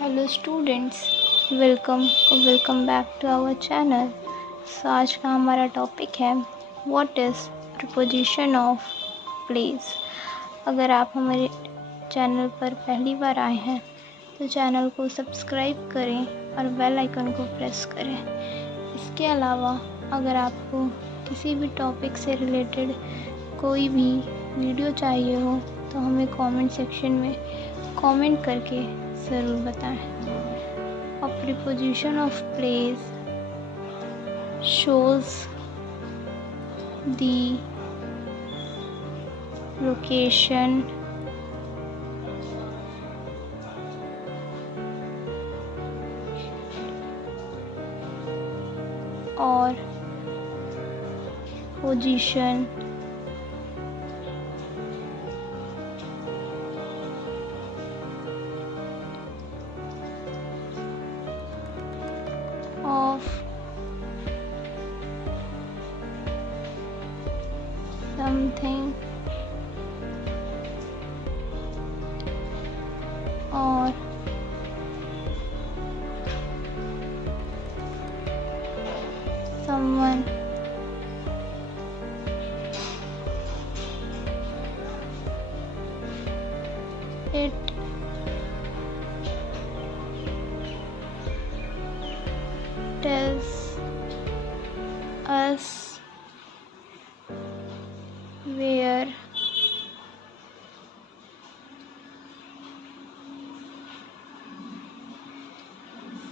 Hello students, welcome back to our channel. आज का हमारा टॉपिक है what is preposition of place. अगर आप हमारे चैनल पर पहली बार आए हैं तो चैनल को सब्सक्राइब करें और बेल आइकन को प्रेस करें। इसके अलावा अगर आपको किसी भी टॉपिक से रिलेटेड कोई भी वीडियो चाहिए हो तो हमें कमेंट सेक्शन में कमेंट करके ज़रूर बताएं। A preposition of place shows the location or position of something or someone. It tells us where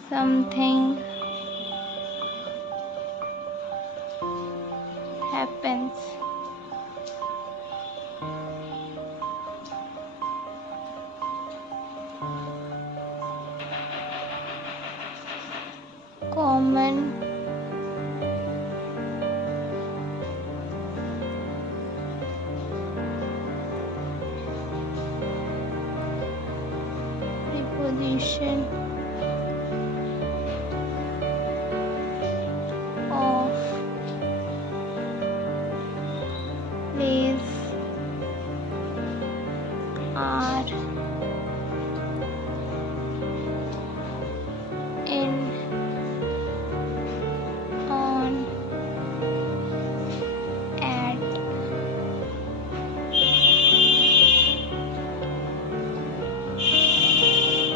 something happens. Common preposition of place are in, on, at,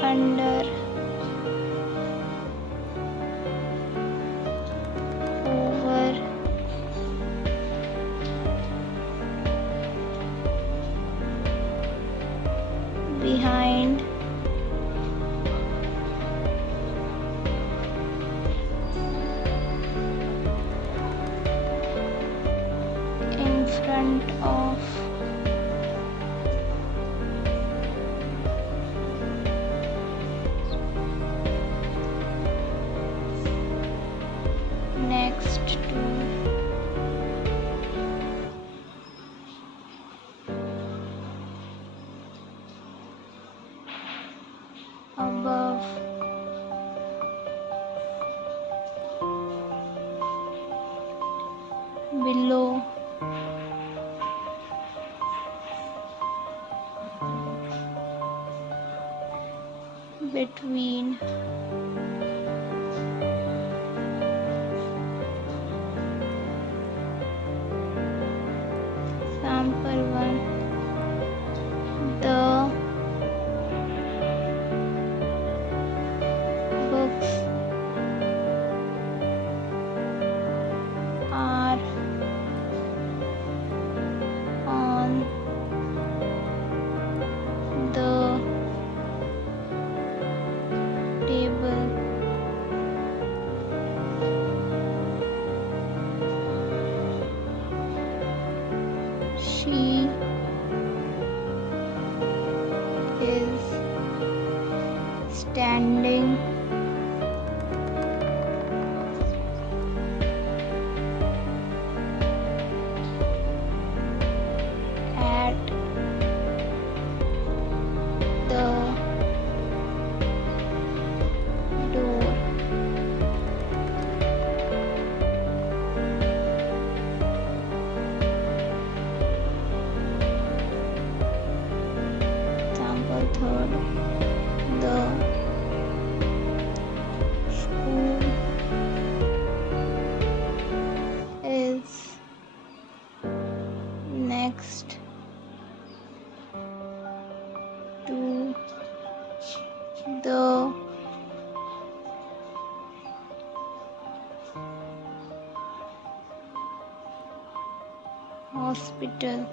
under, over, behind, in front of, next to, above, below, between, sample 1, the books are on the table. She is standing at the door. Example 3, the the hospital.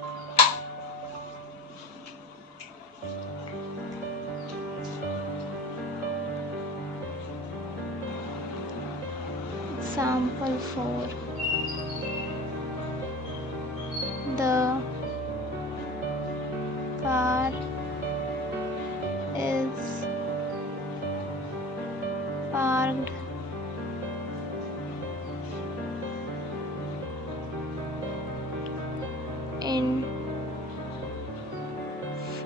Example 4. The car is parked in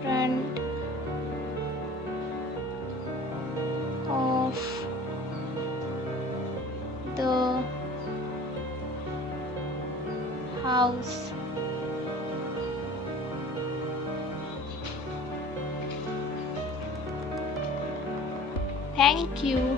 front of the house. Thank you.